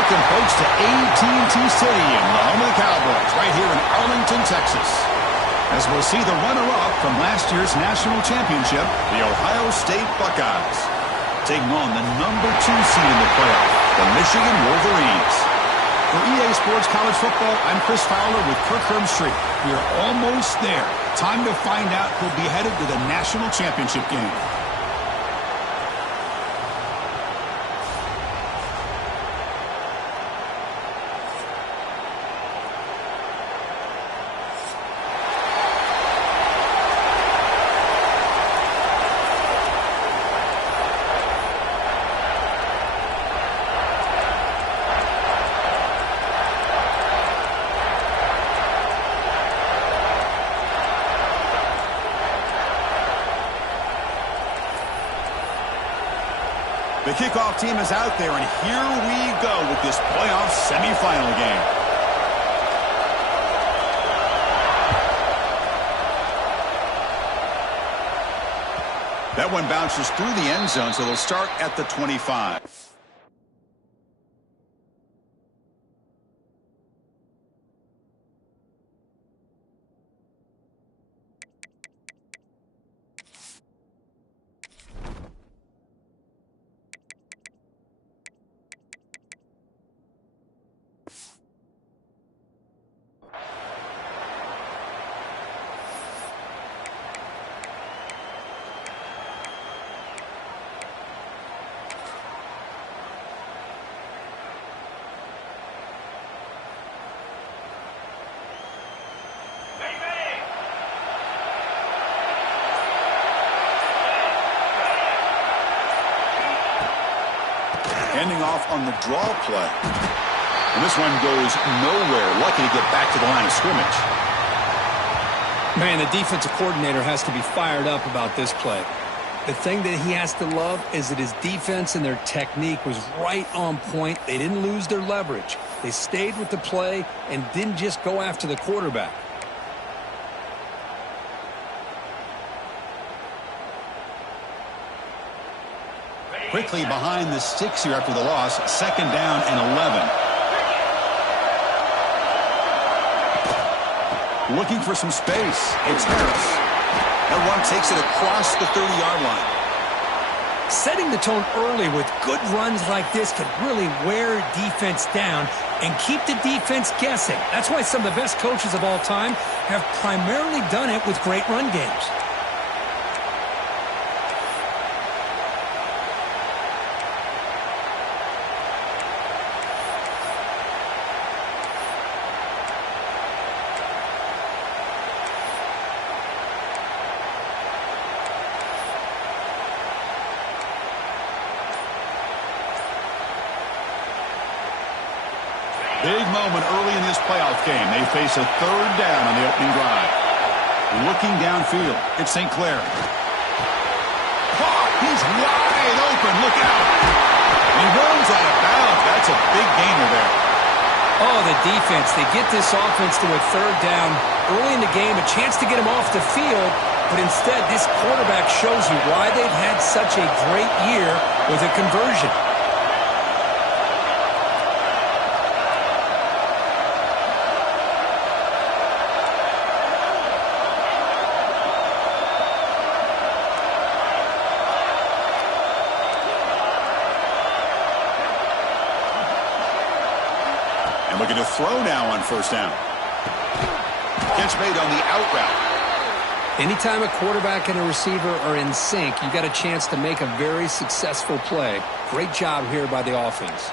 Welcome, folks, to AT&T Stadium, the home of the Cowboys, right here in Arlington, Texas. As we'll see the runner-up from last year's national championship, the Ohio State Buckeyes, taking on the number 2 seed in the playoff, the Michigan Wolverines. For EA Sports College Football, I'm Chris Fowler with Kirk Herbstreit. We are almost there. Time to find out who'll be headed to the national championship game. The kickoff team is out there, and here we go with this playoff semifinal game. That one bounces through the end zone, so they'll start at the 25. Ending off on the draw play. And this one goes nowhere. Lucky to get back to the line of scrimmage. Man, the defensive coordinator has to be fired up about this play. The thing that he has to love is that his defense and their technique was right on point. They didn't lose their leverage. They stayed with the play and didn't just go after the quarterback. Quickly behind the sticks here after the loss. 2nd down and 11. Looking for some space. It's Harris. That one takes it across the 30-yard line. Setting the tone early with good runs like this could really wear defense down and keep the defense guessing. That's why some of the best coaches of all time have primarily done it with great run games. Big moment early in this playoff game. They face a 3rd down on the opening drive. Looking downfield, it's St. Clair. Caught! He's wide open. Look out! He runs out of bounds. That's a big gainer there. Oh, the defense. They get this offense to a 3rd down early in the game, a chance to get him off the field, but instead this quarterback shows you why they've had such a great year with a conversion. Looking to throw now on 1st down. Catch made on the out route. Anytime a quarterback and a receiver are in sync, you got a chance to make a very successful play. Great job here by the offense.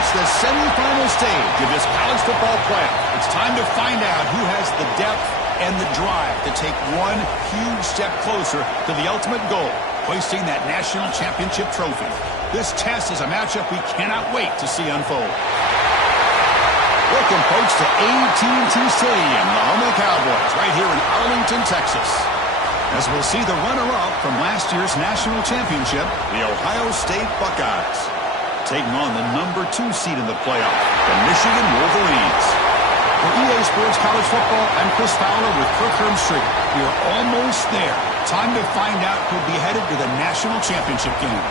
reached the semifinal stage of this college football playoff. It's time to find out who has the depth and the drive to take one huge step closer to the ultimate goal, hoisting that national championship trophy. This test is a matchup we cannot wait to see unfold. Welcome, folks, to AT&T Stadium, the home of the Cowboys, right here in Arlington, Texas. As we'll see the runner-up from last year's national championship, the Ohio State Buckeyes, taking on the #2 seed in the playoff, the Michigan Wolverines. For EA Sports College Football, I'm Chris Fowler with Kirk Hermstreet. We are almost there. Time to find out who'll be headed to the national championship game.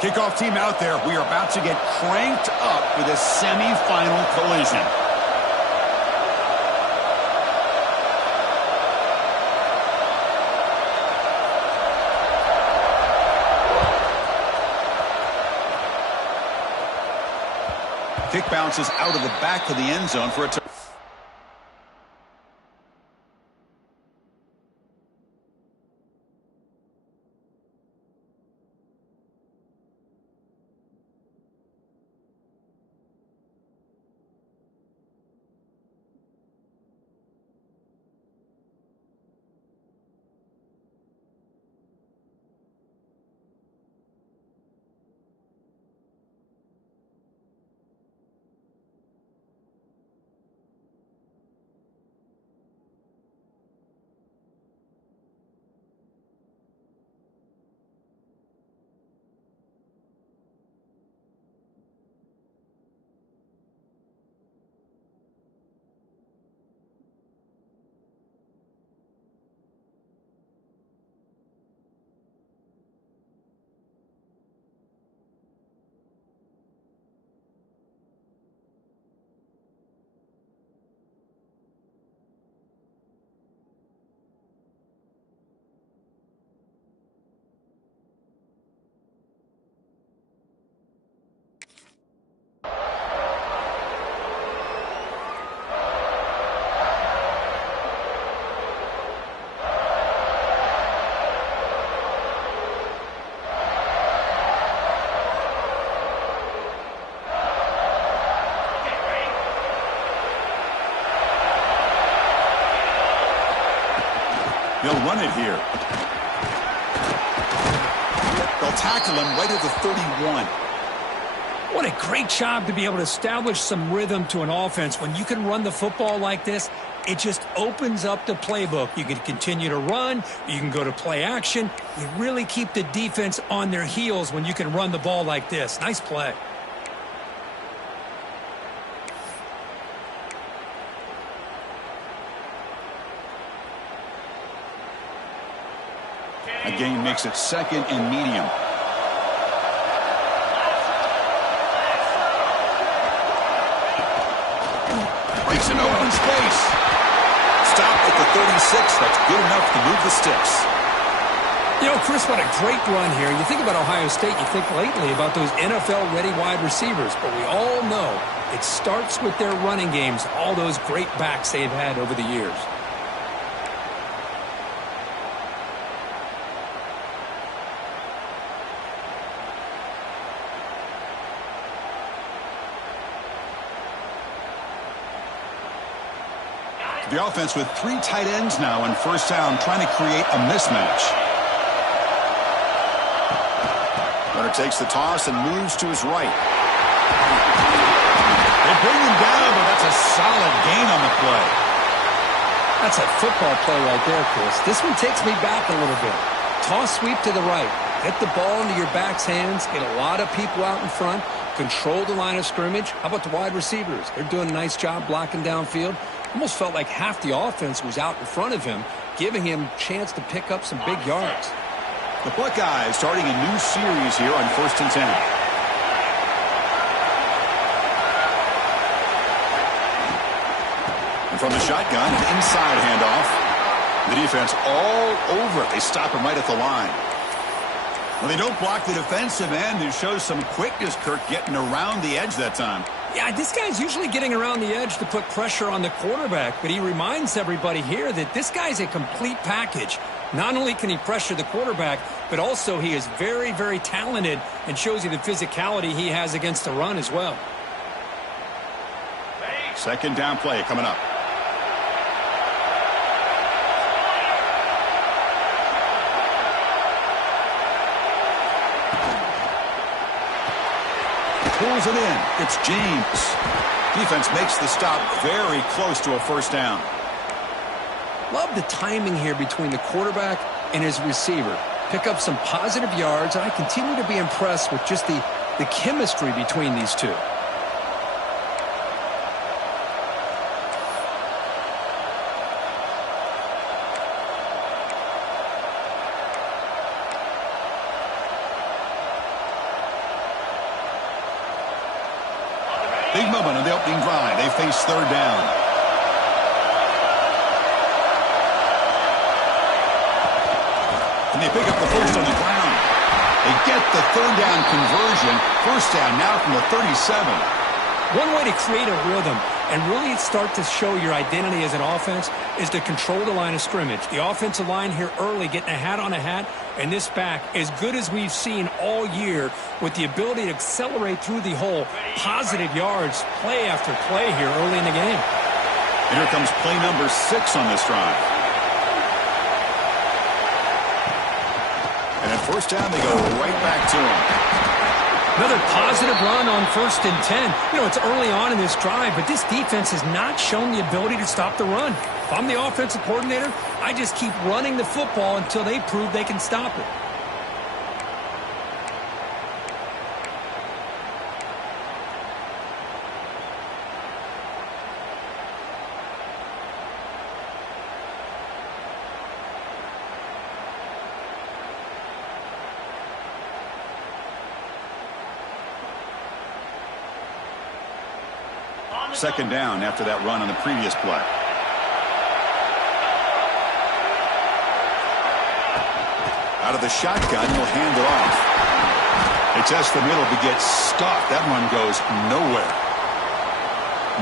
Kickoff team out there. We are about to get cranked up for this semifinal collision. Kick bounces out of the back of the end zone for a touchdown. They'll run it here. They'll tackle him right at the 31. What a great job to be able to establish some rhythm to an offense. When you can run the football like this, it just opens up the playbook. You can continue to run. You can go to play action. You really keep the defense on their heels when you can run the ball like this. Nice play. A gain makes it second and medium. Breaks an open space. Stopped at the 36. That's good enough to move the sticks. You know, Chris, what a great run here. You think about Ohio State, you think lately about those NFL-ready wide receivers. But we all know it starts with their running games, all those great backs they've had over the years. The offense with 3 tight ends now on first down, trying to create a mismatch. Runner takes the toss and moves to his right. They bring him down, but that's a solid gain on the play. That's a football play right there, Chris. This one takes me back a little bit. Toss sweep to the right. Get the ball into your back's hands. Get a lot of people out in front. Control the line of scrimmage. How about the wide receivers? They're doing a nice job blocking downfield. Almost felt like half the offense was out in front of him, giving him a chance to pick up some big yards. The Buckeyes starting a new series here on 1st and 10. And from the shotgun, an inside handoff. The defense all over it. They stop him right at the line. Well, they don't block the defensive end. It shows some quickness, Kirk, getting around the edge that time. Yeah, this guy's usually getting around the edge to put pressure on the quarterback, but he reminds everybody here that this guy's a complete package. Not only can he pressure the quarterback, but also he is very, very talented and shows you the physicality he has against the run as well. Second down play coming up. Pulls it in. It's James. Defense makes the stop very close to a first down. Love the timing here between the quarterback and his receiver. Pick up some positive yards, and I continue to be impressed with just the chemistry between these two. Big moment on the opening drive. They face third down. And they pick up the first on the ground. They get the third down conversion. First down now from the 37. One way to create a rhythm and really start to show your identity as an offense is to control the line of scrimmage. The offensive line here early getting a hat on a hat, and this back as good as we've seen all year with the ability to accelerate through the hole. Positive yards, play after play here early in the game. And here comes play number 6 on this drive. And at first down, they go right back to him. Another positive run on 1st and 10. You know, it's early on in this drive, but this defense has not shown the ability to stop the run. If I'm the offensive coordinator, I just keep running the football until they prove they can stop it. Second down after that run on the previous play. Out of the shotgun, he'll hand it off. They test the middle, but gets stuffed. That run goes nowhere.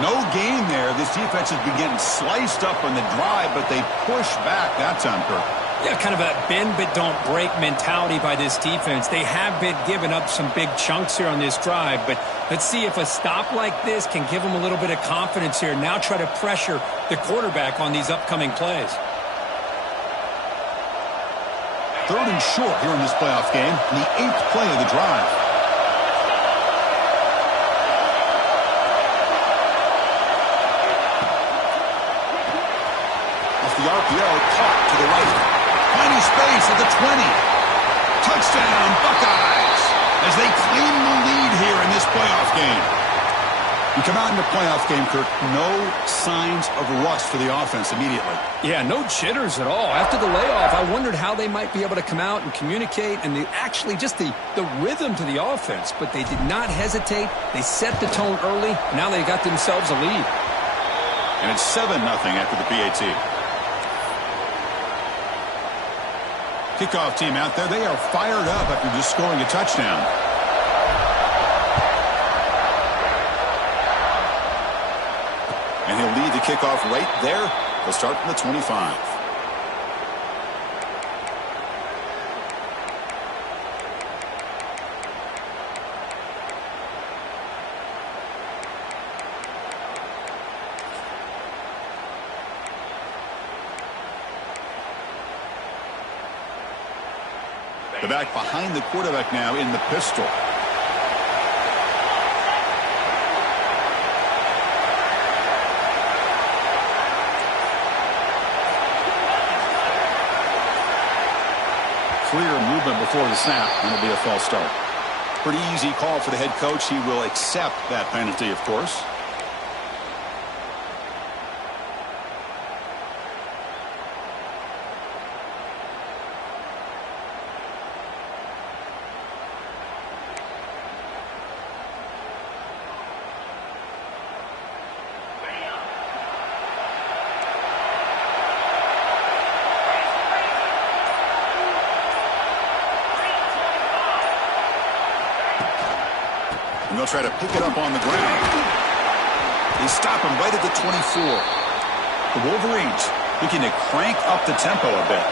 No gain there. This defense has been getting sliced up on the drive, but they push back that time, Kirk. Yeah, kind of a bend but don't break mentality by this defense. They have been giving up some big chunks here on this drive, but let's see if a stop like this can give them a little bit of confidence here. Now try to pressure the quarterback on these upcoming plays. Third and short here in this playoff game, the 8th play of the drive. Off the RPO, caught to the right. Finding space at the 20. Touchdown, Buckeyes, as they claim the lead here in this playoff game. We come out in the playoff game, Kirk, no signs of rust for the offense immediately. Yeah, no jitters at all. After the layoff, I wondered how they might be able to come out and communicate and actually just the rhythm to the offense. But they did not hesitate. They set the tone early. Now they got themselves a lead. And it's 7-0 after the PAT. Kickoff team out there, they are fired up after just scoring a touchdown. And he'll lead the kickoff right there. They'll start from the 25. The back behind the quarterback now in the pistol. Clear movement before the snap, and it'll be a false start. Pretty easy call for the head coach. He will accept that penalty, of course. And they'll try to pick it up on the ground. They stop him right at the 24. The Wolverines looking to crank up the tempo a bit.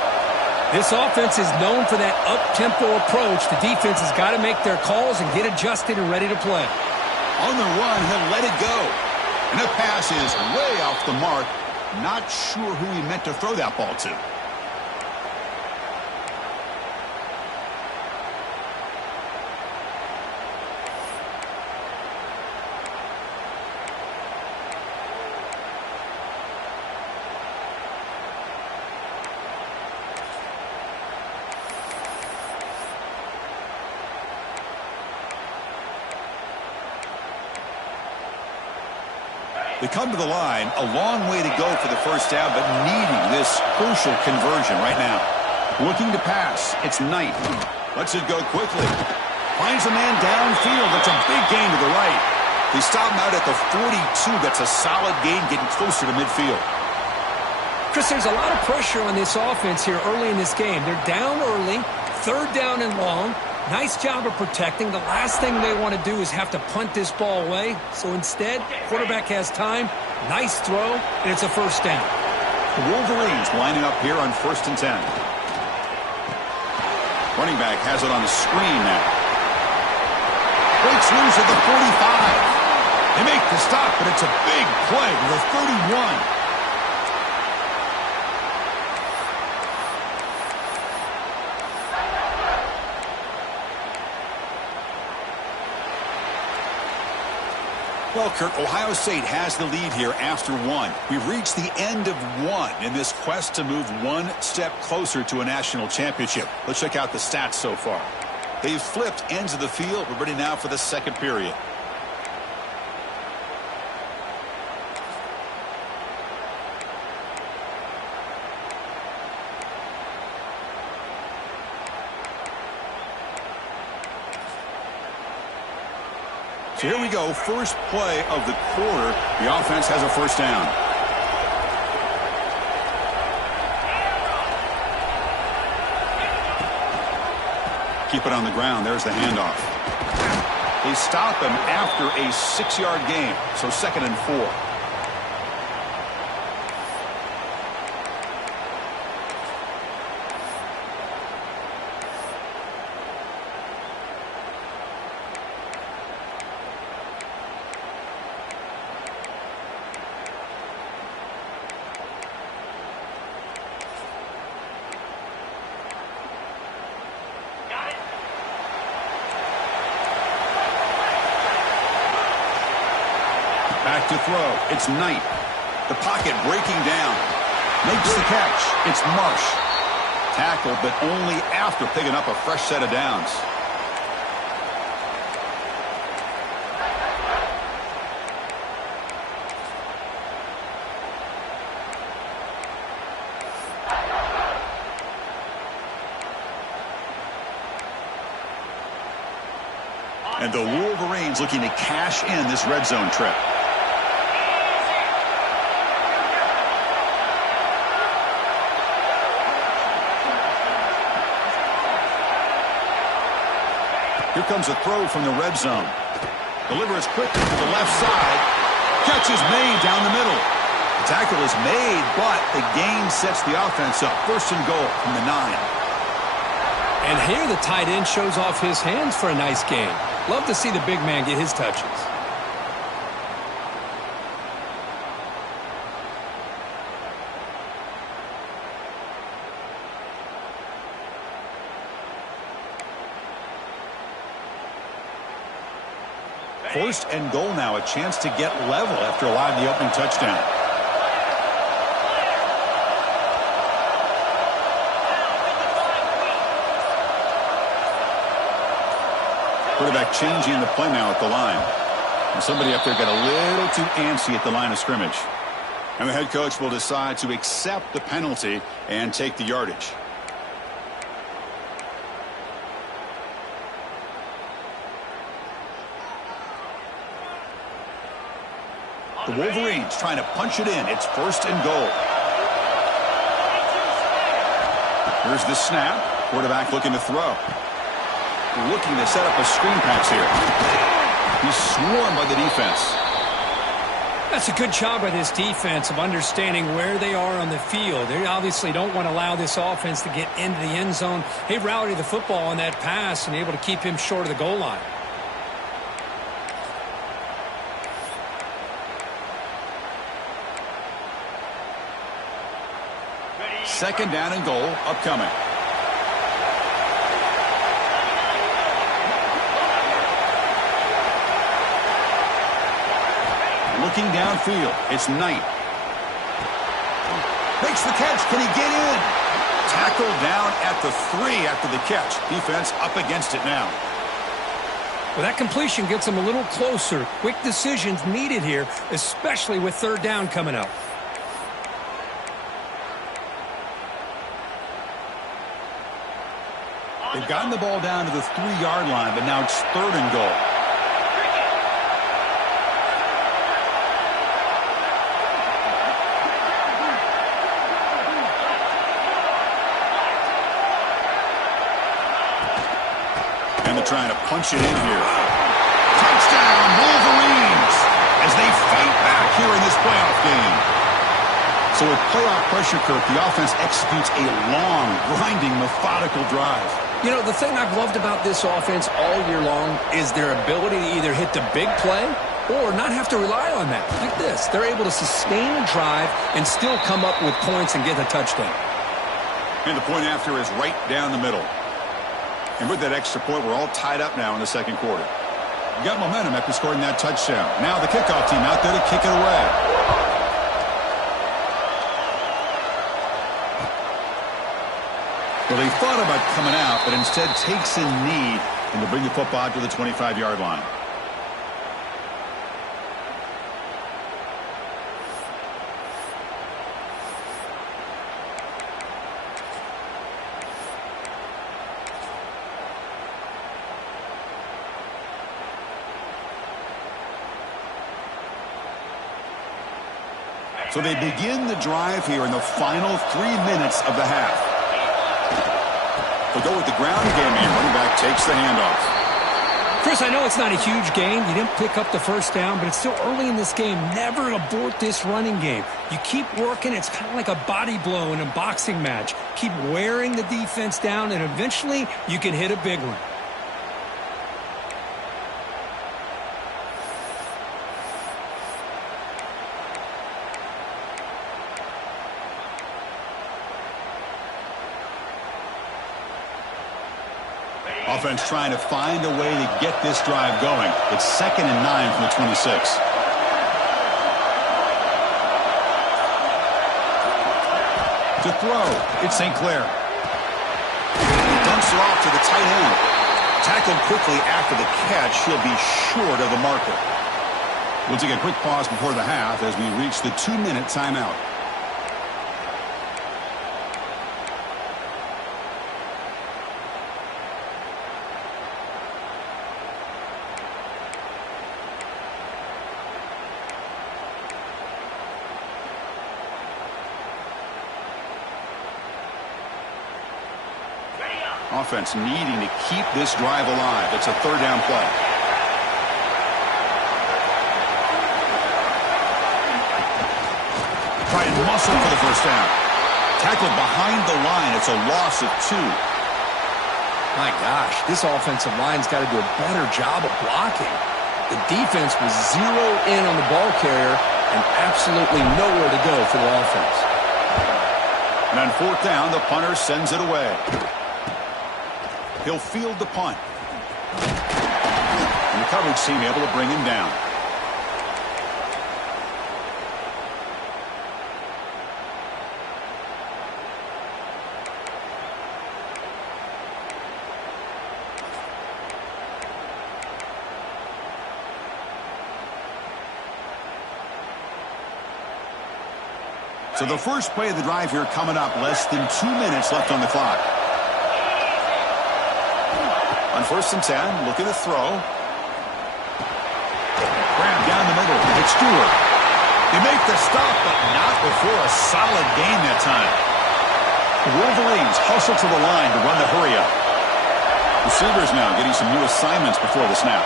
This offense is known for that up-tempo approach. The defense has got to make their calls and get adjusted and ready to play. On the run, he'll let it go. And the pass is way off the mark. Not sure who he meant to throw that ball to. They come to the line, a long way to go for the first down, but needing this crucial conversion right now. Looking to pass. It's Knight. Lets it go quickly. Finds a man downfield. That's a big gain to the right. They stop him out at the 42. That's a solid gain, getting closer to midfield. Chris, there's a lot of pressure on this offense here early in this game. They're down early, third down and long. Nice job of protecting. The last thing they want to do is have to punt this ball away. So instead, quarterback has time. Nice throw, and it's a first down. The Wolverines lining up here on 1st and 10. Running back has it on the screen now. Breaks loose at the 45. They make the stop, but it's a big play to the 31. Well, Kurt, Ohio State has the lead here after one. We've reached the end of one in this quest to move one step closer to a national championship. Let's check out the stats so far. They've flipped ends of the field. We're ready now for the second period. So here we go, first play of the quarter. The offense has a first down. Keep it on the ground. There's the handoff. They stop him after a 6-yard gain, so 2nd and 4. Back to throw. It's Knight. The pocket breaking down. Makes the catch. It's Marsh. Tackled, but only after picking up a fresh set of downs. And the Wolverines looking to cash in this red zone trip. Here comes a throw from the red zone. Delivers quickly to the left side. Catch is made down the middle. The tackle is made, but the gain sets the offense up. 1st and goal from the 9. And here the tight end shows off his hands for a nice gain. Love to see the big man get his touches. First and goal now, a chance to get level after allowing the opening touchdown. Quarterback changing the play now at the line. And somebody up there got a little too antsy at the line of scrimmage. And the head coach will decide to accept the penalty and take the yardage. The Wolverines trying to punch it in. It's 1st and goal. Here's the snap. Quarterback looking to throw. Looking to set up a screen pass here. He's swarmed by the defense. That's a good job by this defense of understanding where they are on the field. They obviously don't want to allow this offense to get into the end zone. They rallied the football on that pass and able to keep him short of the goal line. Second down and goal upcoming. Looking downfield, it's Knight. Makes the catch. Can he get in? Tackled down at the 3 after the catch. Defense up against it now. Well, that completion gets them a little closer. Quick decisions needed here, especially with third down coming up. They've gotten the ball down to the 3-yard line, but now it's third and goal. And they're trying to punch it in here. Touchdown, Wolverines, as they fight back here in this playoff game. So with playoff pressure, Kirk, the offense executes a long, grinding, methodical drive. You know, the thing I've loved about this offense all year long is their ability to either hit the big play or not have to rely on that. Like this, they're able to sustain a drive and still come up with points and get a touchdown. And the point after is right down the middle. And with that extra point, we're all tied up now in the second quarter. You got momentum after scoring that touchdown. Now the kickoff team out there to kick it away. Well, they thought about coming out, but instead takes a knee and to bring the football to the 25-yard line. So they begin the drive here in the final 3 minutes of the half. They'll go with the ground game here. Running back takes the handoff. Chris, I know it's not a huge gain. You didn't pick up the first down, but it's still early in this game. Never abort this running game. You keep working. It's kind of like a body blow in a boxing match. Keep wearing the defense down, and eventually you can hit a big one. Offense trying to find a way to get this drive going. It's 2nd and 9 from the 26. To throw, it's St. Clair. He dumps it off to the tight end. Tackled quickly after the catch. He'll be short of the marker. We'll take a quick pause before the half as we reach the 2-minute timeout. Offense needing to keep this drive alive. It's a third down play. Trying to muscle for the first down. Tackled behind the line. It's a loss of 2. My gosh, this offensive line's got to do a better job of blocking. The defense was zeroed in on the ball carrier and absolutely nowhere to go for the offense. And on fourth down, the punter sends it away. He'll field the punt. And the coverage team able to bring him down. So the first play of the drive here coming up. Less than 2 minutes left on the clock. On 1st and 10, looking to throw. Grab down the middle. It's Stewart. They make the stop, but not before a solid gain that time. The Wolverines hustle to the line to run the hurry up. Receivers now getting some new assignments before the snap.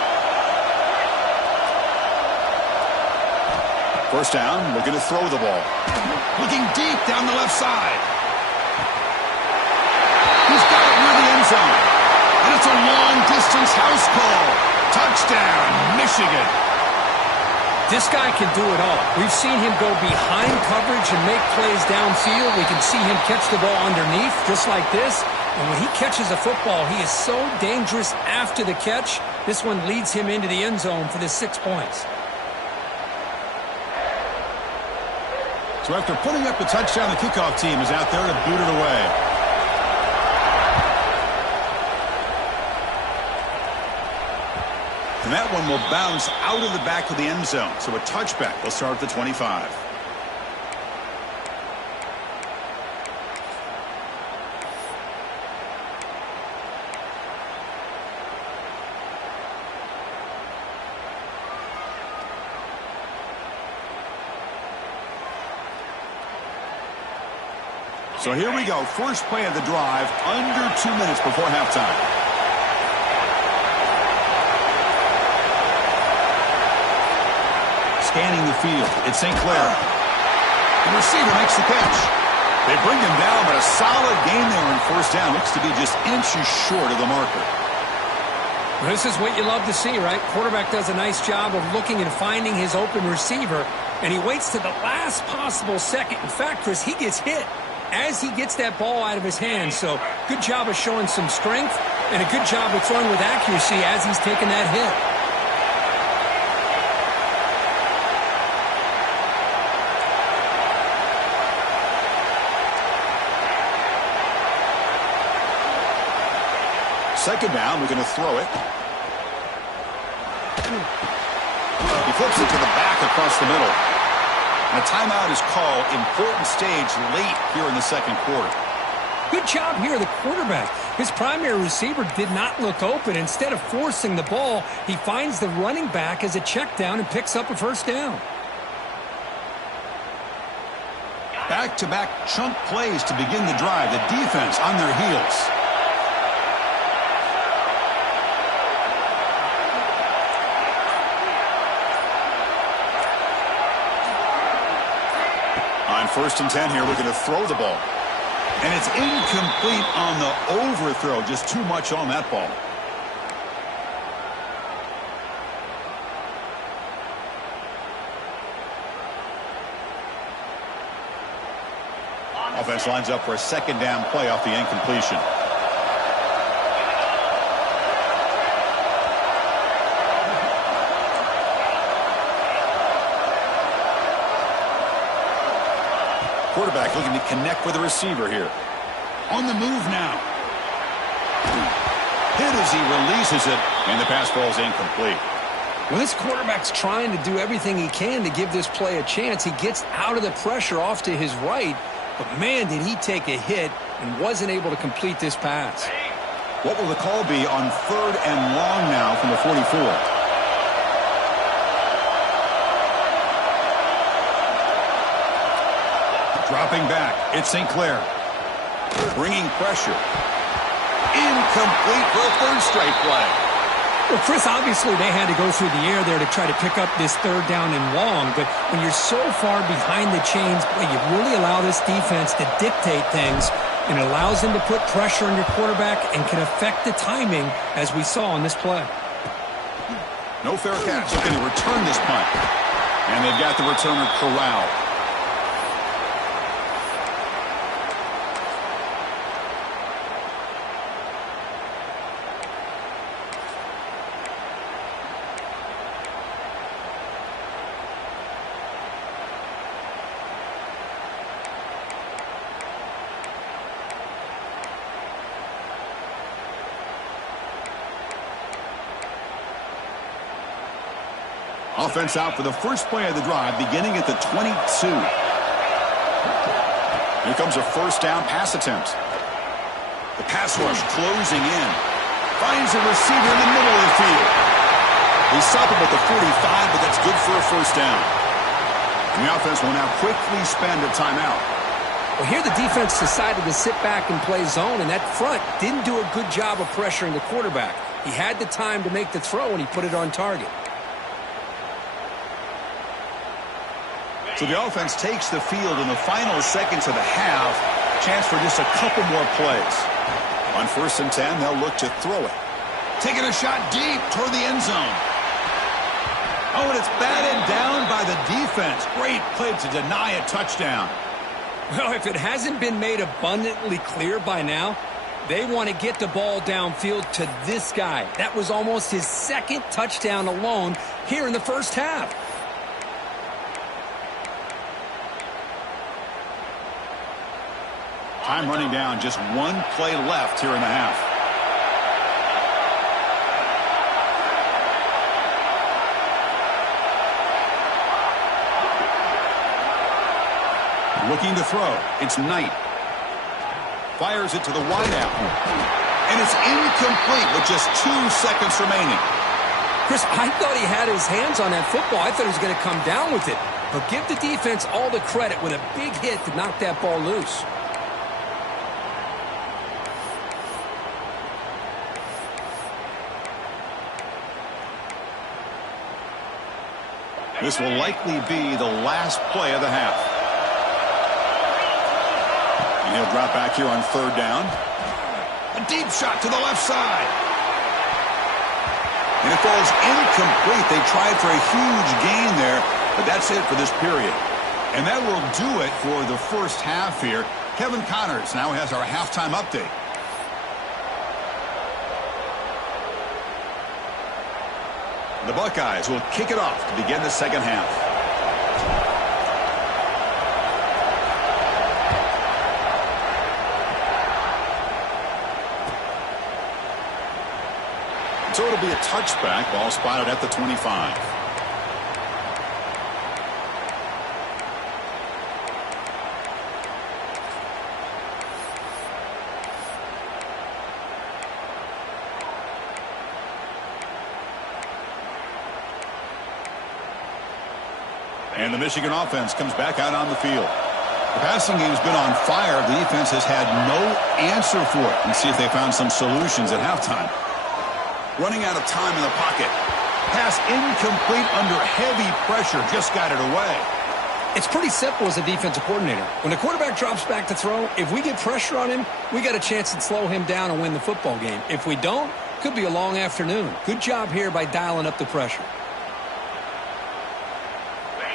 First down, looking to throw the ball. Looking deep down the left side. He's got it near the end zone. And it's a long-distance house call. Touchdown, Michigan. This guy can do it all. We've seen him go behind coverage and make plays downfield. We can see him catch the ball underneath, just like this. And when he catches a football, he is so dangerous after the catch. This one leads him into the end zone for the 6 points. So after putting up the touchdown, the kickoff team is out there to boot it away. And that one will bounce out of the back of the end zone. So a touchback will start at the 25. So here we go. First play of the drive, under 2 minutes before halftime. Scanning the field. It's St. Clair. The receiver makes the catch. They bring him down, but a solid gain there in first down. Looks to be just inches short of the marker. Well, this is what you love to see, right? Quarterback does a nice job of looking and finding his open receiver, and he waits to the last possible second. In fact, Chris, he gets hit as he gets that ball out of his hands. So good job of showing some strength and a good job of throwing with accuracy as he's taking that hit. Second down, we're going to throw it. He flips it to the back across the middle. And a timeout is called. Important stage late here in the second quarter. Good job here, the quarterback. His primary receiver did not look open. Instead of forcing the ball, he finds the running back as a check down and picks up a first down. Back-to-back chunk plays to begin the drive. The defense on their heels. On 1st and 10 here, we're going to throw the ball. And it's incomplete on the overthrow. Just too much on that ball. Offense lines up for a second down play off the incompletion. Quarterback looking to connect with the receiver here. On the move now. Hit as he releases it, and the pass ball is incomplete. Well, this quarterback's trying to do everything he can to give this play a chance. He gets out of the pressure off to his right, but man, did he take a hit and wasn't able to complete this pass. What will the call be on 3rd and long now from the 44? Dropping back, it's St. Clair. Bringing pressure. Incomplete for a 3rd straight play. Well, Chris, obviously they had to go through the air there to try to pick up this 3rd down and long, but when you're so far behind the chains, boy, you really allow this defense to dictate things, and it allows them to put pressure on your quarterback and can affect the timing, as we saw on this play. No fair catch. Looking to return this punt. And they've got the returner corralled. Offense out for the first play of the drive, beginning at the 22. Here comes a first down pass attempt. The pass rush closing in. Finds a receiver in the middle of the field. He's stopped him at the 45, but that's good for a first down. And the offense will now quickly spend a timeout. Well, here the defense decided to sit back and play zone, and that front didn't do a good job of pressuring the quarterback. He had the time to make the throw, and he put it on target. So the offense takes the field in the final seconds of the half. Chance for just a couple more plays. On 1st and 10, they'll look to throw it. Taking a shot deep toward the end zone. Oh, and it's batted down by the defense. Great play to deny a touchdown. Well, if it hasn't been made abundantly clear by now, they want to get the ball downfield to this guy. That was almost his 2nd touchdown alone here in the first half. Time running down, just 1 play left here in the half. Looking to throw. It's Knight. Fires it to the wideout. And it's incomplete with just 2 seconds remaining. Chris, I thought he had his hands on that football. I thought he was going to come down with it. But give the defense all the credit with a big hit to knock that ball loose. This will likely be the last play of the half. And he'll drop back here on 3rd down. A deep shot to the left side. And it falls incomplete. They tried for a huge gain there, but that's it for this period. And that will do it for the first half here. Kevin Connors now has our halftime update. The Buckeyes will kick it off to begin the second half. So it'll be a touchback. Ball spotted at the 25. And the Michigan offense comes back out on the field. The passing game's been on fire. The defense has had no answer for it. Let's see if they found some solutions at halftime. Running out of time in the pocket. Pass incomplete under heavy pressure. Just got it away. It's pretty simple as a defensive coordinator. When the quarterback drops back to throw, if we get pressure on him, we got a chance to slow him down and win the football game. If we don't, could be a long afternoon. Good job here by dialing up the pressure.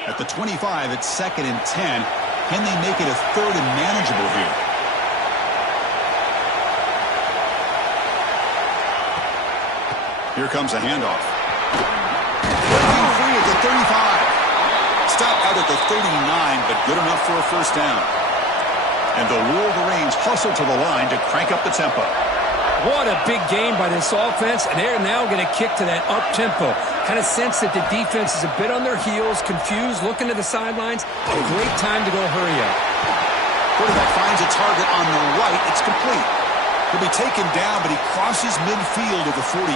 At the 25, it's 2nd and 10. Can they make it a 3rd and manageable here? Here comes a handoff. Breaking free at the 35. Stop out at the 39, but good enough for a first down. And the Wolverines hustle to the line to crank up the tempo. What a big game by this offense, and they're now going to kick to that up-tempo. Kind of sense that the defense is a bit on their heels, confused, looking to the sidelines. A great time to go hurry up. Quarterback finds a target on the right. It's complete. He'll be taken down, but he crosses midfield at the 48.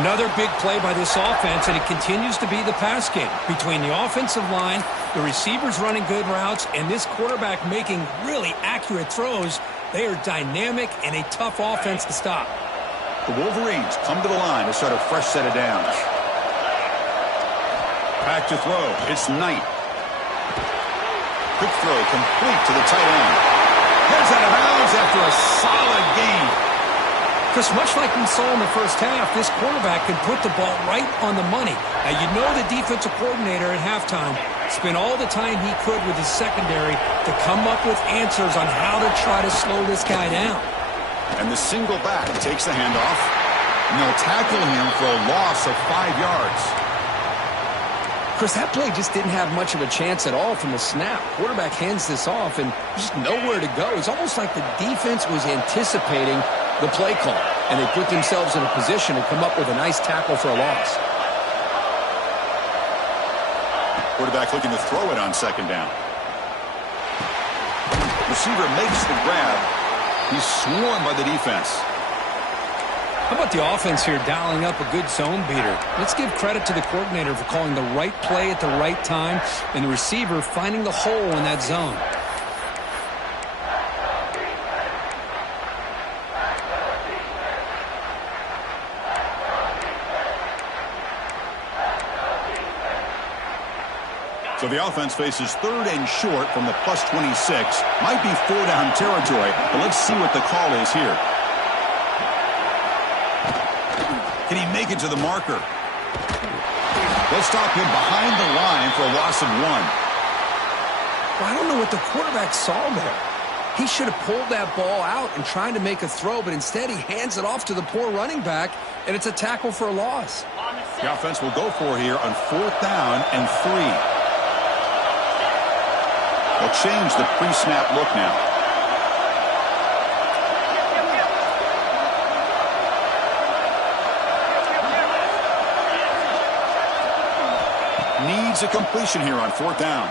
Another big play by this offense, and it continues to be the pass game. Between the offensive line, the receivers running good routes, and this quarterback making really accurate throws, they are dynamic and a tough offense to stop. The Wolverines come to the line to start a fresh set of downs. Back to throw. It's Knight. Quick throw complete to the tight end. Heads out of bounds after a solid gain. Chris, much like we saw in the first half, this quarterback can put the ball right on the money. Now, you know the defensive coordinator at halftime spent all the time he could with his secondary to come up with answers on how to try to slow this guy down. And the single back takes the handoff, and they'll tackle him for a loss of 5 yards. Chris, that play just didn't have much of a chance at all from the snap. Quarterback hands this off, and just nowhere to go. It's almost like the defense was anticipating the play call, and they put themselves in a position to come up with a nice tackle for a loss. Quarterback looking to throw it on 2nd down. Receiver makes the grab. He's swarmed by the defense. How about the offense here dialing up a good zone beater? Let's give credit to the coordinator for calling the right play at the right time, and the receiver finding the hole in that zone. So the offense faces 3rd and short from the +26. Might be 4-down territory, but let's see what the call is here. Can he make it to the marker? They'll stop him behind the line for a loss of 1. Well, I don't know what the quarterback saw there. He should have pulled that ball out and tried to make a throw, but instead he hands it off to the poor running back, and it's a tackle for a loss. The offense will go for it here on 4th down and 3. They'll change the pre-snap look now. Needs a completion here on 4th down.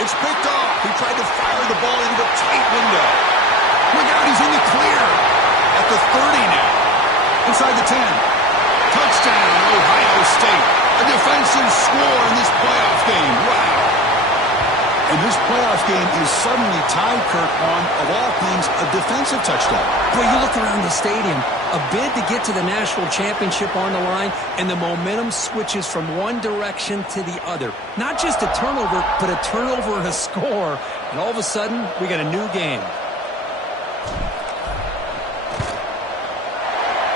It's picked off. He tried to fire the ball into a tight window. Look out, he's in the clear. At the 30 now. Inside the 10. Touchdown, Ohio State. A defensive score in this playoff game. Wow. And this playoff game is suddenly tied, Kirk, on, of all things, a defensive touchdown. Boy, you look around the stadium, a bid to get to the national championship on the line, and the momentum switches from one direction to the other. Not just a turnover, but a turnover and a score. And all of a sudden, we got a new game.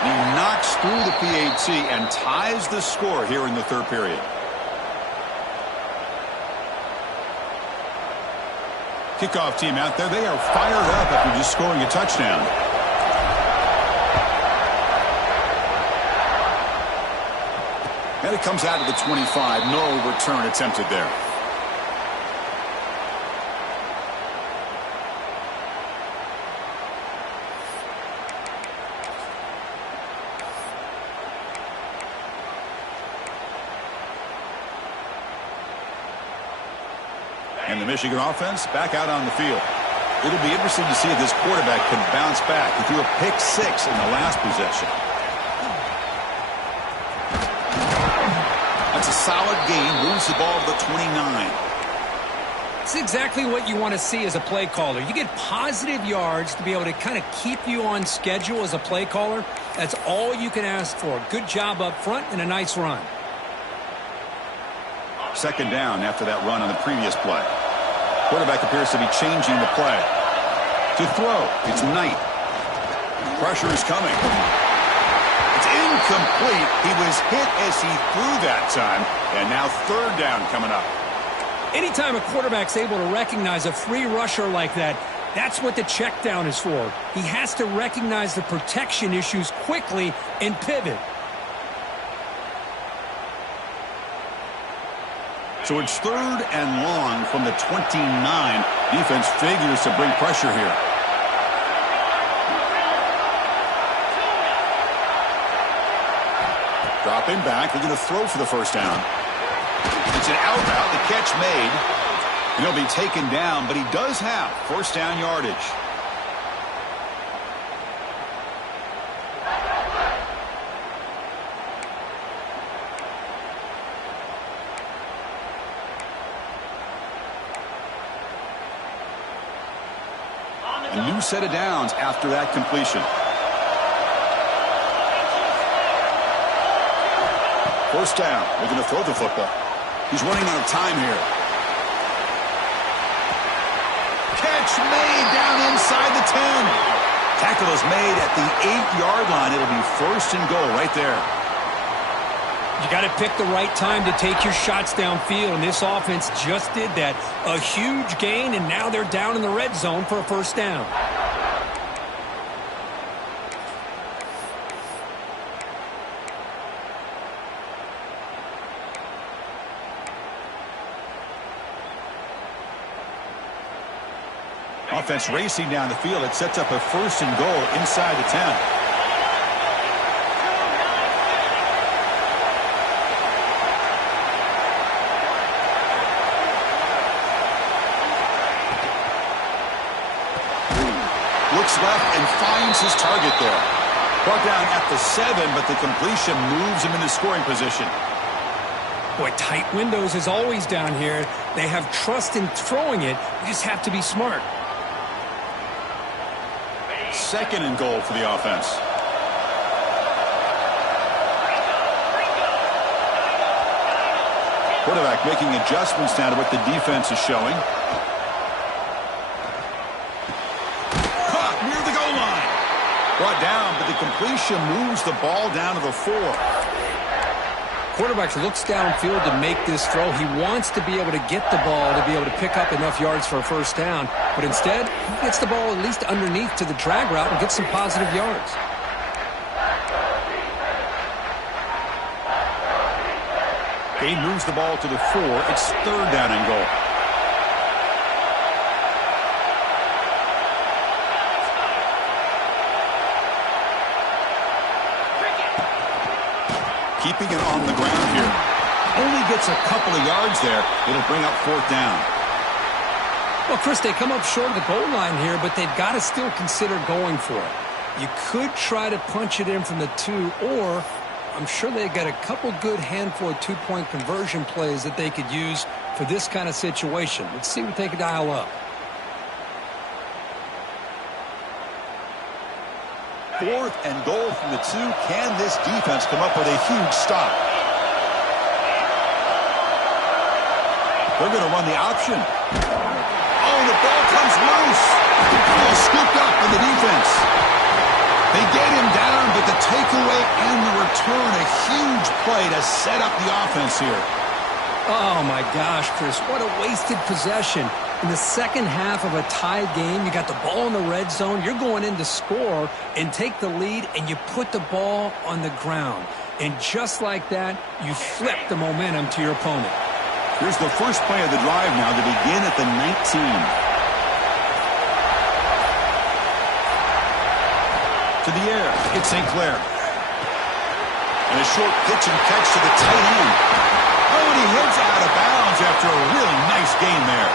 He knocks through the PAT and ties the score here in the 3rd period. Kickoff team out there, they are fired up after just scoring a touchdown. And it comes out of the 25. No return attempted there. And the Michigan offense back out on the field. It'll be interesting to see if this quarterback can bounce back. He threw a pick 6 in the last possession. That's a solid gain. Moves the ball to the 29. It's exactly what you want to see as a play caller. You get positive yards to be able to kind of keep you on schedule as a play caller. That's all you can ask for. Good job up front and a nice run. 2nd down after that run on the previous play. Quarterback appears to be changing the play. To throw, it's Knight. Pressure is coming. It's incomplete. He was hit as he threw that time. And now 3rd down coming up. Anytime a quarterback's able to recognize a free rusher like that, that's what the check down is for. He has to recognize the protection issues quickly and pivot. So it's 3rd and long from the 29. Defense figures to bring pressure here. Dropping back. They're going to throw for the 1st down. It's an out route. The catch made. And he'll be taken down, but he does have 1st down yardage. A new set of downs after that completion. 1st down. They're going to throw the football. He's running out of time here. Catch made down inside the 10. Tackle is made at the 8-yard line. It'll be 1st and goal right there. You got to pick the right time to take your shots downfield, and this offense just did that. A huge gain, and now they're down in the red zone for a 1st down. Offense racing down the field. It sets up a 1st and goal inside the 10. Looks left and finds his target there. Brought down at the 7, but the completion moves him into scoring position. Boy, tight windows is always down here. They have trust in throwing it. You just have to be smart. 2nd and goal for the offense. Quarterback making adjustments now to what the defense is showing. Caught near the goal line. Brought down, but the completion moves the ball down to the 4. Quarterback looks downfield to make this throw. He wants to be able to get the ball to be able to pick up enough yards for a first down. But instead, he gets the ball at least underneath to the drag route and gets some positive yards. He moves the ball to the 4. It's 3rd down and goal. Keeping it on the ground here. Only gets a couple of yards there. It'll bring up 4th down. Well, Chris, they come up short of the goal line here, but they've got to still consider going for it. You could try to punch it in from the 2, or I'm sure they've got a couple good handful of 2-point conversion plays that they could use for this kind of situation. Let's see what they could dial up. 4th and goal from the 2. Can this defense come up with a huge stop? They're going to run the option. Oh, the ball comes loose. Oh, scooped up in the defense. They get him down, but the takeaway and the return, a huge play to set up the offense here. Oh, my gosh, Chris, what a wasted possession. In the second half of a tied game, you got the ball in the red zone, you're going in to score and take the lead, and you put the ball on the ground. And just like that, you flip the momentum to your opponent. Here's the first play of the drive now to begin at the 19. To the air, it's St. Clair. And a short pitch and catch to the tight end. Oh, and he heads out of bounds after a really nice game there.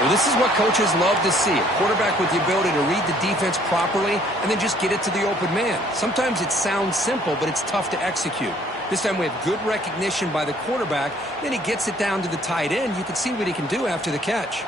Well, this is what coaches love to see. A quarterback with the ability to read the defense properly and then just get it to the open man. Sometimes it sounds simple, but it's tough to execute. This time we have good recognition by the quarterback. Then he gets it down to the tight end. You can see what he can do after the catch.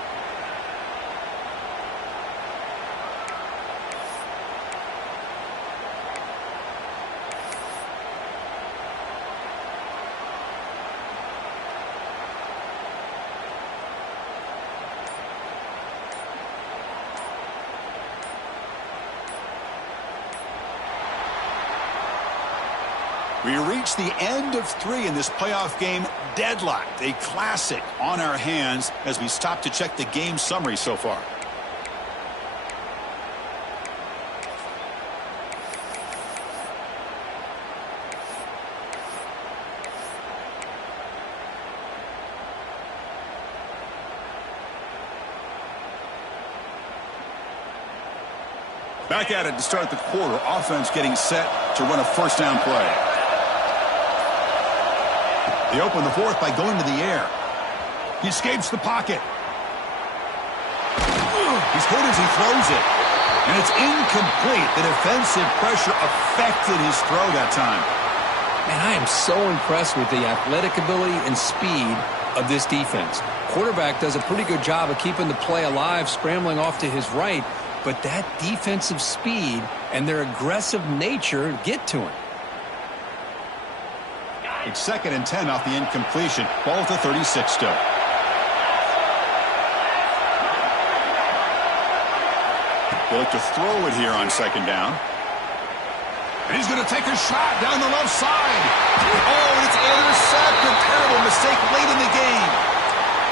We reach the end of 3 in this playoff game, deadlocked. A classic on our hands as we stop to check the game summary so far. Back at it to start the quarter. Offense getting set to run a first down play. They open the 4th by going to the air. He escapes the pocket. He's hit as he throws it. And it's incomplete. The defensive pressure affected his throw that time. Man, I am so impressed with the athletic ability and speed of this defense. Quarterback does a pretty good job of keeping the play alive, scrambling off to his right. But that defensive speed and their aggressive nature get to him. It's 2nd and 10 off the incompletion. Ball at the 36 still. They look to throw it here on 2nd down. And he's going to take a shot down the left side. Oh, it's intercepted. Terrible mistake late in the game.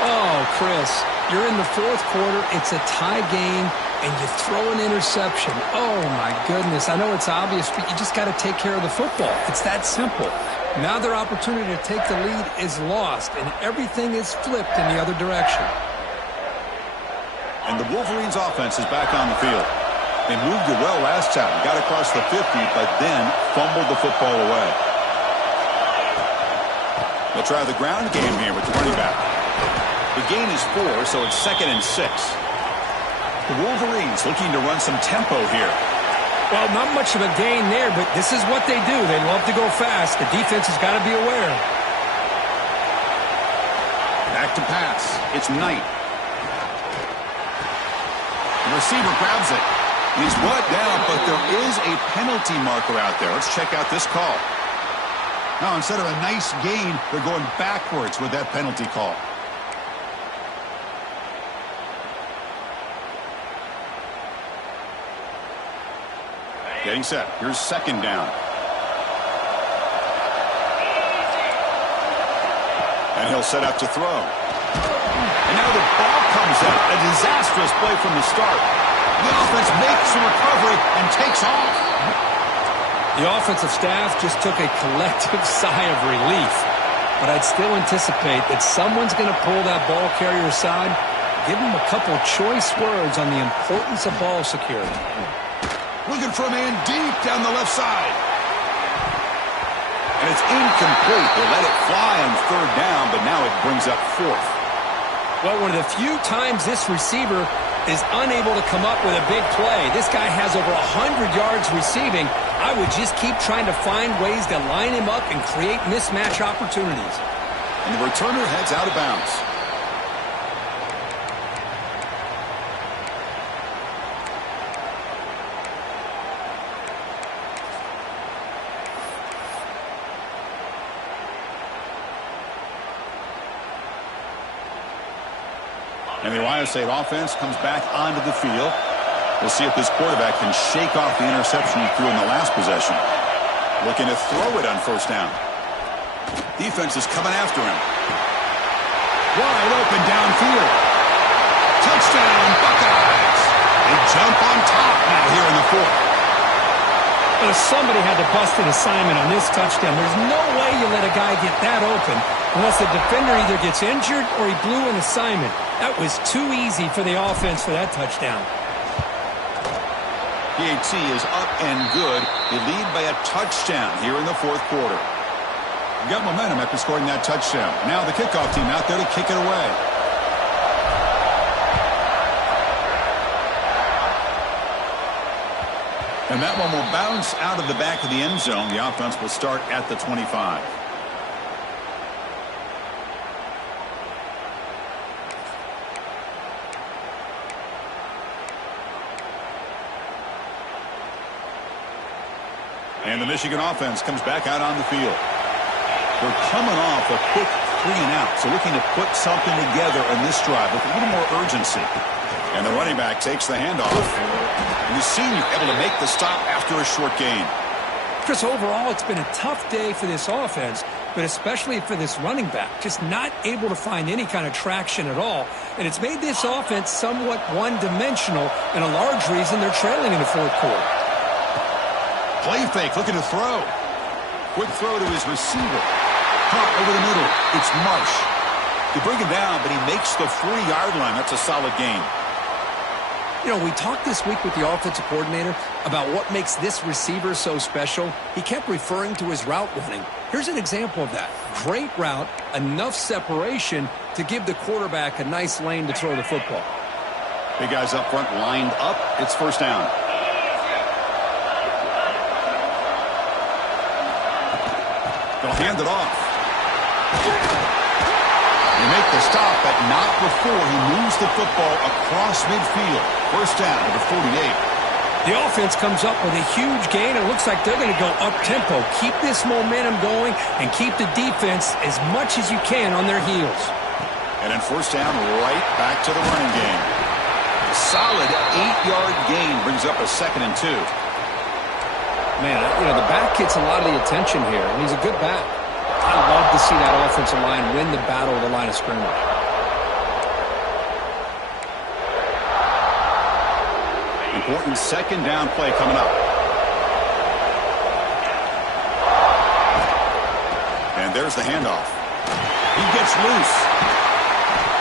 Oh, Chris, you're in the 4th quarter. It's a tie game, and you throw an interception. Oh, my goodness. I know it's obvious, but you just got to take care of the football. It's that simple. Now their opportunity to take the lead is lost, and everything is flipped in the other direction. And the Wolverines' offense is back on the field. They moved it well last time, got across the 50, but then fumbled the football away. They'll try the ground game here with the running back. The gain is 4, so it's 2nd and 6. The Wolverines looking to run some tempo here. Well, not much of a gain there, but this is what they do. They love to go fast. The defense has got to be aware. Back to pass. It's Knight. The receiver grabs it. He's brought down, but there is a penalty marker out there. Let's check out this call. Now, instead of a nice gain, they're going backwards with that penalty call. Getting set. Here's second down. And he'll set up to throw. And now the ball comes out. A disastrous play from the start. The offense makes the recovery and takes off. The offensive staff just took a collective sigh of relief. But I'd still anticipate that someone's going to pull that ball carrier aside, give him a couple choice words on the importance of ball security. Looking for a man deep down the left side. And it's incomplete. They let it fly on third down, but now it brings up fourth. Well, one of the few times this receiver is unable to come up with a big play. This guy has over 100 yards receiving. I would just keep trying to find ways to line him up and create mismatch opportunities. And the returner heads out of bounds. And the Ohio State offense comes back onto the field. We'll see if this quarterback can shake off the interception he threw in the last possession. Looking to throw it on first down. Defense is coming after him. Wide open downfield. Touchdown, Buckeyes. They jump on top now here in the fourth. But if somebody had to bust an assignment on this touchdown, there's no way you let a guy get that open unless the defender either gets injured or he blew an assignment. That was too easy for the offense for that touchdown. PAT is up and good. They lead by a touchdown here in the fourth quarter. Got momentum after scoring that touchdown. Now the kickoff team out there to kick it away. And that one will bounce out of the back of the end zone. The offense will start at the 25. And the Michigan offense comes back out on the field. They're coming off a quick 3 and out, so looking to put something together in this drive with a little more urgency. And the running back takes the handoff. And the senior able to make the stop after a short gain. Chris, overall, it's been a tough day for this offense, but especially for this running back. Just not able to find any kind of traction at all. And it's made this offense somewhat one-dimensional, and a large reason they're trailing in the fourth quarter. Play fake, looking to throw. Quick throw to his receiver. Caught over the middle. It's Marsh. They bring him down, but he makes the 3-yard line. That's a solid gain. You know, we talked this week with the offensive coordinator about what makes this receiver so special. He kept referring to his route running. Here's an example of that. Great route, enough separation to give the quarterback a nice lane to throw the football. Big guys up front lined up. It's first down. They'll hand it off. They make the stop, but not before he moves the football across midfield. First down to the 48. The offense comes up with a huge gain. It looks like they're going to go up-tempo. Keep this momentum going and keep the defense as much as you can on their heels. And then first down, right back to the running game. A solid 8-yard gain brings up a 2nd and 2. Man, you know, the back gets a lot of the attention here, and he's a good back. I love to see that offensive line win the battle of the line of scrimmage. Important second down play coming up. And there's the handoff. He gets loose.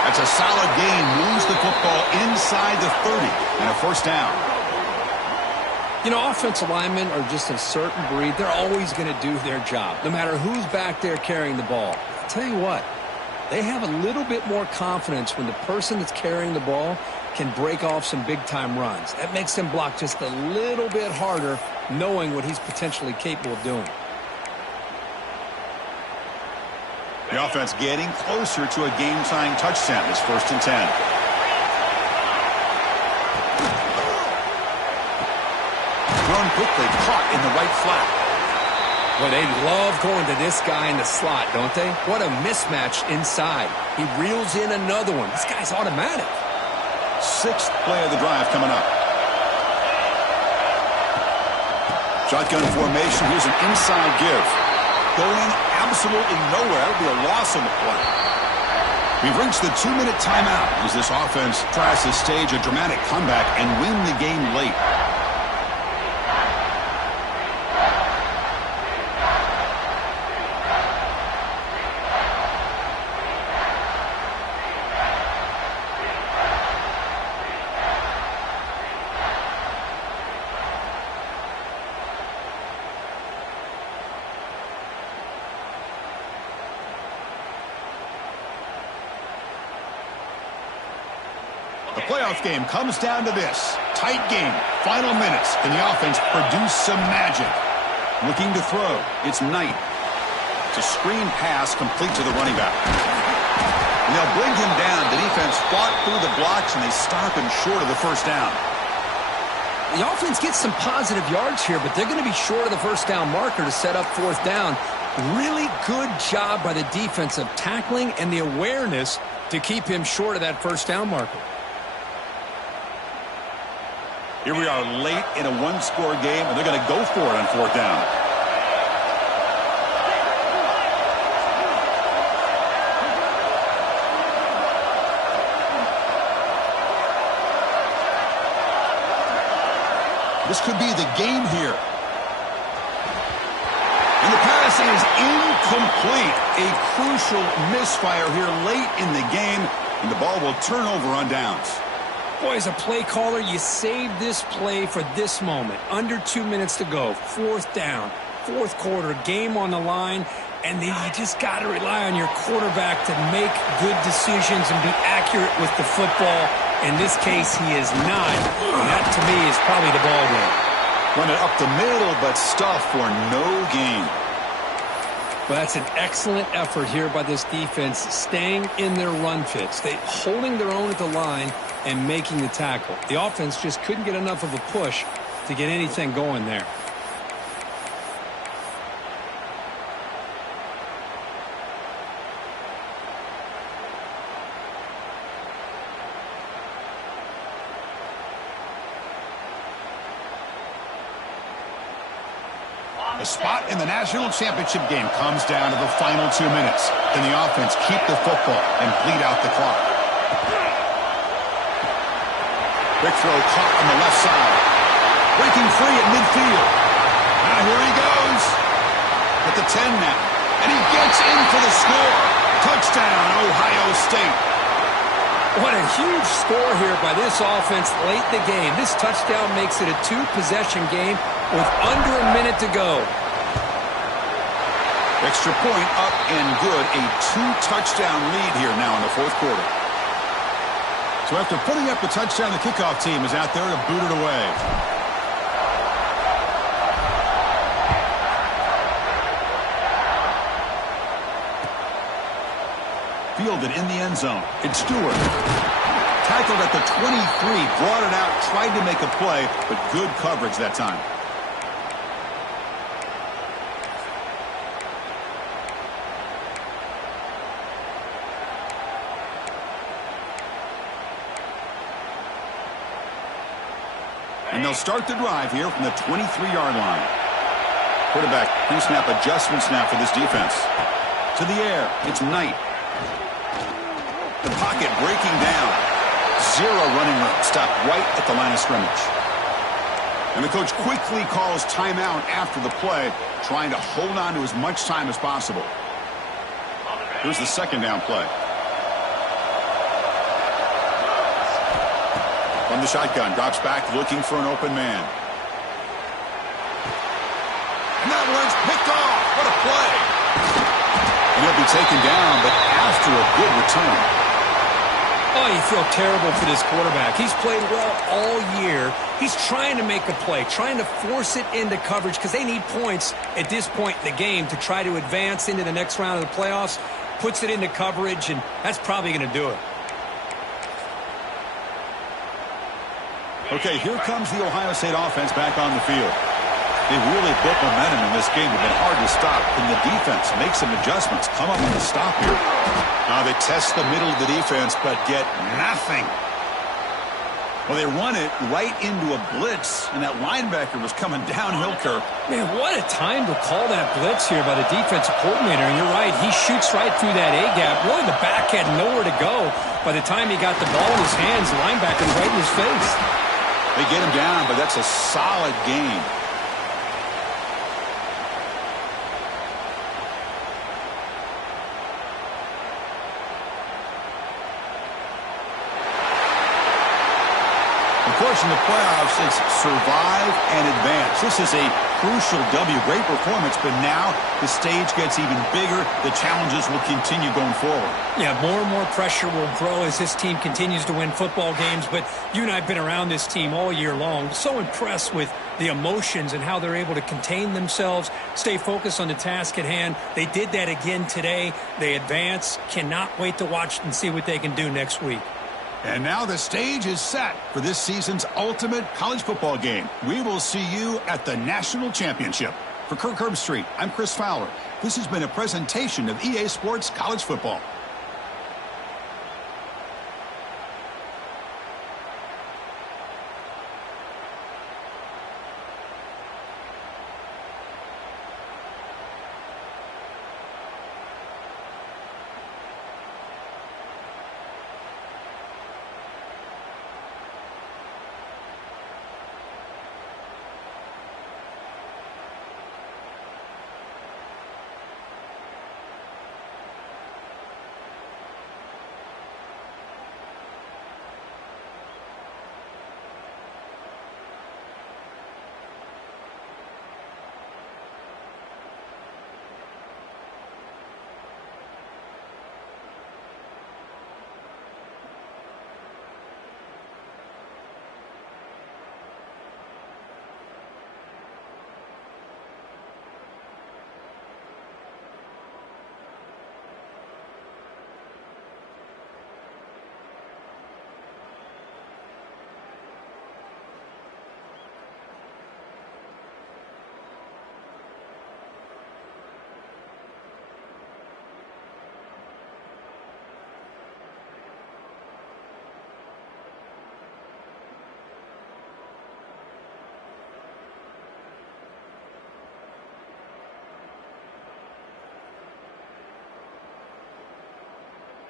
That's a solid gain. Moves the football inside the 30 and a first down. You know, offensive linemen are just a certain breed. They're always going to do their job, no matter who's back there carrying the ball. I'll tell you what, they have a little bit more confidence when the person that's carrying the ball can break off some big-time runs. That makes them block just a little bit harder, knowing what he's potentially capable of doing. The offense getting closer to a game-tying touchdown. It's 1st and 10. Thrown quickly, caught in the right flat. Well, they love going to this guy in the slot, don't they? What a mismatch inside. He reels in another one. This guy's automatic. Sixth play of the drive coming up. Shotgun formation. Here's an inside give. Going absolutely nowhere. It'll be a loss on the play. We've reached the 2-minute timeout as this offense tries to stage a dramatic comeback and win the game late. The playoff game comes down to this. Tight game. Final minutes. Can the offense produce some magic? Looking to throw. It's Knight. It's a screen pass complete to the running back. And they'll bring him down. The defense fought through the blocks, and they stop him short of the first down. The offense gets some positive yards here, but they're going to be short of the first down marker to set up fourth down. Really good job by the defense of tackling and the awareness to keep him short of that first down marker. Here we are late in a one-score game, and they're going to go for it on fourth down. This could be the game here. And the pass is incomplete. A crucial misfire here late in the game, and the ball will turn over on downs. Boy, as a play caller, you saved this play for this moment. Under 2 minutes to go. Fourth down. Fourth quarter. Game on the line. And then you just got to rely on your quarterback to make good decisions and be accurate with the football. In this case, he is not. And that, to me, is probably the ball game. Run it up the middle, but stuff for no gain. Well, that's an excellent effort here by this defense, staying in their run fits. They holding their own at the line and making the tackle. The offense just couldn't get enough of a push to get anything going there. The spot in the national championship game comes down to the final 2 minutes. Can the offense keep the football and bleed out the clock? Quick throw caught on the left side. Breaking free at midfield. Now here he goes. At the 10 now. And he gets in for the score. Touchdown, Ohio State. What a huge score here by this offense late in the game. This touchdown makes it a two-possession game with under a minute to go. Extra point up and good. A two-touchdown lead here now in the fourth quarter. So after putting up the touchdown, the kickoff team is out there to boot it away. Fielded in the end zone. It's Stewart. Tackled at the 23, brought it out, tried to make a play, but good coverage that time. And they'll start the drive here from the 23-yard line. Quarterback pre-snap adjustments now for this defense. To the air, it's Knight. The pocket breaking down. Zero running room. Stopped right at the line of scrimmage. And the coach quickly calls timeout after the play, trying to hold on to as much time as possible. Here's the second down play. From the shotgun, drops back looking for an open man. And that one's picked off. What a play. And he'll be taken down, but after a good return. Oh, you feel terrible for this quarterback. He's played well all year. He's trying to make a play, trying to force it into coverage because they need points at this point in the game to try to advance into the next round of the playoffs. Puts it into coverage, and that's probably going to do it. Okay, here comes the Ohio State offense back on the field. They really built momentum in this game. They've been hard to stop. Can the defense make some adjustments? Come up with a stop here. Now they test the middle of the defense, but get nothing. Well, they run it right into a blitz, and that linebacker was coming downhill, Kirk. Man, what a time to call that blitz here by the defensive coordinator. And you're right, he shoots right through that A-gap. Really, the back had nowhere to go. By the time he got the ball in his hands, the linebacker was right in his face. They get him down, but that's a solid game. Of course, in the playoffs, it's survive and advance. This is a crucial W. Great performance, but now the stage gets even bigger. The challenges will continue going forward. Yeah, more and more pressure will grow as this team continues to win football games. But you and I have been around this team all year long. So impressed with the emotions and how they're able to contain themselves, stay focused on the task at hand. They did that again today. They advance. Cannot wait to watch and see what they can do next week. And now the stage is set for this season's ultimate college football game. We will see you at the National Championship. For Kirk Herbstreit, I'm Chris Fowler. This has been a presentation of EA Sports College Football.